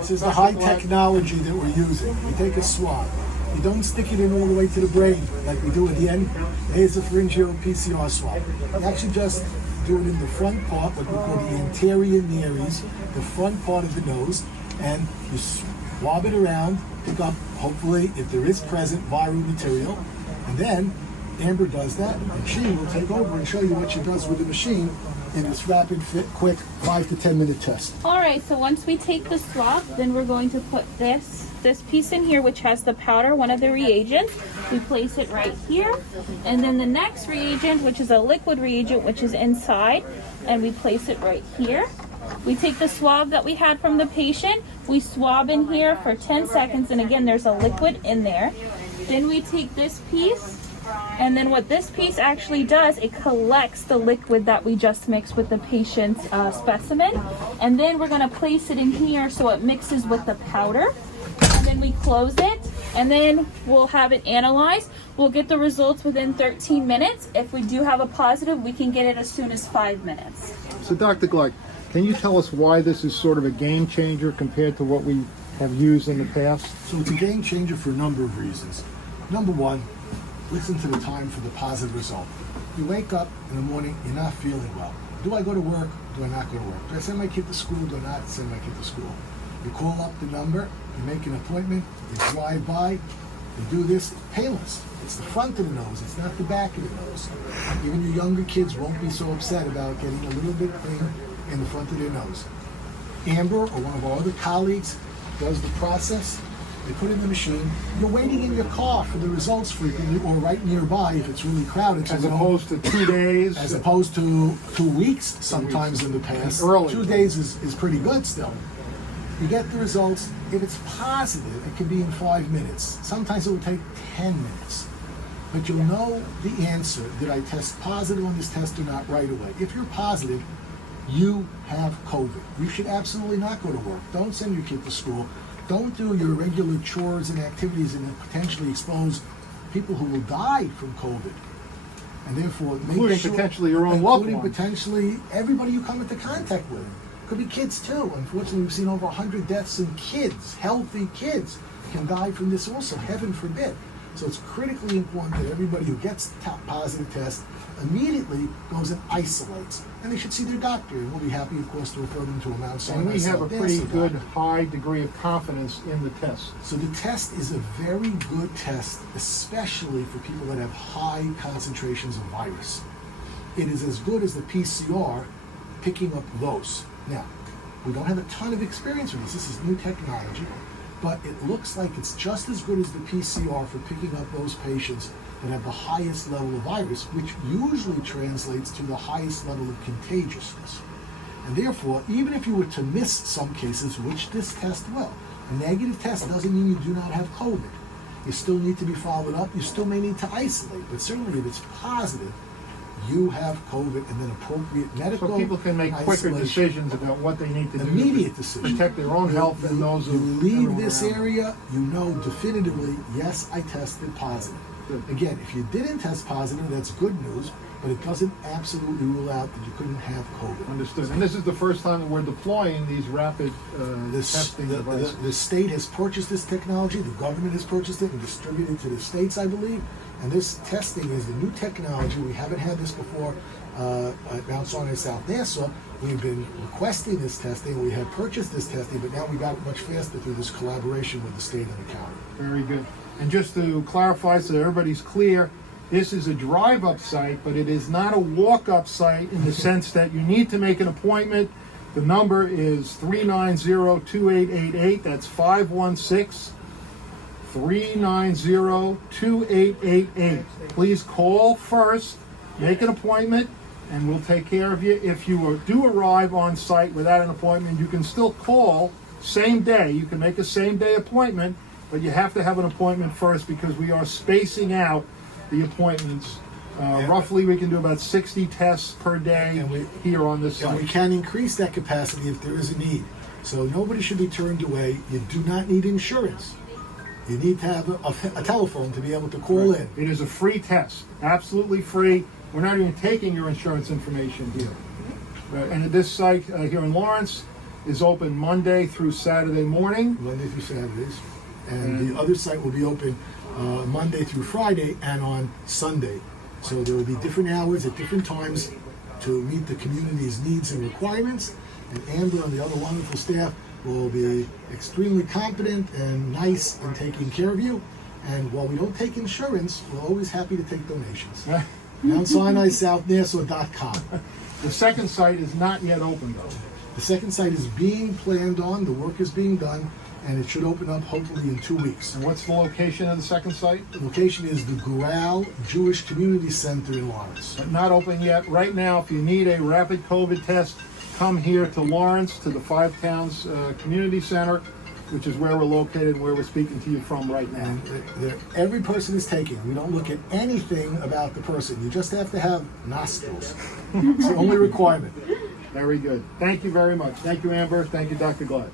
This is the high technology that we're using. We take a swab. You don't stick it in all the way to the brain like we do at the end. Here's a pharyngeal PCR swab. You actually just do it in the front part, what we call the anterior nares, the front part of the nose, and you swab it around, pick up, hopefully, if there is present viral material, and then Amber does that, and she will take over and show you what she does with the machine in this rapid, fit, quick 5 to 10 minute test. All right, so once we take the swab, then we're going to put this piece in here, which has the powder, one of the reagents. We place it right here, and then the next reagent, which is a liquid reagent, which is inside, and we place it right here. We take the swab that we had from the patient, we swab in here for 10 seconds, and again, there's a liquid in there. Then we take this piece, and then what this piece actually does, it collects the liquid that we just mixed with the patient's specimen, and then we're going to place it in here so it mixes with the powder, and then we close it, and then we'll have it analyzed. We'll get the results within 13 minutes. If we do have a positive, we can get it as soon as 5 minutes. So Dr. Gluck, can you tell us why this is sort of a game changer compared to what we have used in the past? So it's a game changer for a number of reasons. Number one, listen to the time for the positive result. You wake up in the morning, you're not feeling well. Do I go to work? Do I not go to work? Do I send my kid to school? Do I not send my kid to school? You call up the number, you make an appointment, you drive by, you do this, painless. It's the front of the nose, it's not the back of the nose. Even your younger kids won't be so upset about getting a little bit thing in the front of their nose. Amber or one of our other colleagues does the process. They put it in the machine. You're waiting in your car for the results frequently, or right nearby if it's really crowded. As opposed to 2 days? As opposed to 2 weeks sometimes in the past. Early. 2 days is pretty good still. You get the results. If it's positive, it can be in 5 minutes. Sometimes it will take 10 minutes. But you'll know the answer. Did I test positive on this test or not right away? If you're positive, you have COVID. You should absolutely not go to work. Don't send your kid to school. Don't do your regular chores and activities and potentially expose people who will die from COVID. And therefore, Including potentially your own loved ones. Potentially everybody you come into contact with. Could be kids too. Unfortunately, we've seen over 100 deaths in kids. Healthy kids can die from this also, heaven forbid. So it's critically important that everybody who gets a positive test immediately goes and isolates. And they should see their doctor. And we'll be happy, of course, to refer them to a Mount Sinai. And we have a pretty good doctor. high degree of confidence in the test. So the test is a very good test, especially for people that have high concentrations of virus. It is as good as the PCR picking up those. Now, we don't have a ton of experience with this. This is new technology, but it looks like it's just as good as the PCR for picking up those patients that have the highest level of virus, which usually translates to the highest level of contagiousness. And therefore, even if you were to miss some cases, which this test will, a negative test doesn't mean you do not have COVID. You still need to be followed up. You still may need to isolate, but certainly if it's positive, you have COVID, and then appropriate medical So people can make quicker decisions about what they need to do. Immediate decision. Protect their own health and those you of leave everyone this around. area, you know definitively, yes, I tested positive. Good. Again, if you didn't test positive, that's good news, but it doesn't absolutely rule out that you couldn't have COVID. Understood. And this is the first time that we're deploying these rapid testing devices. The state has purchased this technology, the government has purchased it and distributed it to the states, I believe. And this testing is the new technology. We haven't had this before at Mount Sinai South Nassau. We've been requesting this testing. We have purchased this testing, but now we got it much faster through this collaboration with the state and the county. Very good. And just to clarify so that everybody's clear, this is a drive-up site, but it is not a walk-up site in the sense that you need to make an appointment. The number is 390-2888. That's 516-390-2888. Please call first, make an appointment, and we'll take care of you. If you do arrive on site without an appointment, you can still call same day. You can make a same-day appointment, but you have to have an appointment first because we are spacing out the appointments. Roughly, we can do about 60 tests per day here on this site. And we can increase that capacity if there is a need. So nobody should be turned away. You do not need insurance. You need to have a telephone to be able to call in. It is a free test, absolutely free. We're not even taking your insurance information here. And at this site here in Lawrence, is open Monday through Saturday morning. Monday through Saturdays. And the other site will be open Monday through Friday and on Sunday. So there will be different hours at different times to meet the community's needs and requirements. And Amber and the other wonderful staff will be extremely competent and nice in taking care of you. And while we don't take insurance, we're always happy to take donations. Sinai South Nassau.com. The second site is not yet open though. The second site is being planned on, the work is being done, and it should open up hopefully in 2 weeks. And what's the location of the second site? The location is the Goral Jewish Community Center in Lawrence. But not open yet. Right now, if you need a rapid COVID test, come here to Lawrence, to the Five Towns Community Center, which is where we're located, where we're speaking to you from right now. And every person is taken. We don't look at anything about the person. You just have to have nostrils. It's the only requirement. Very good. Thank you very much. Thank you, Amber. Thank you, Dr. Glad.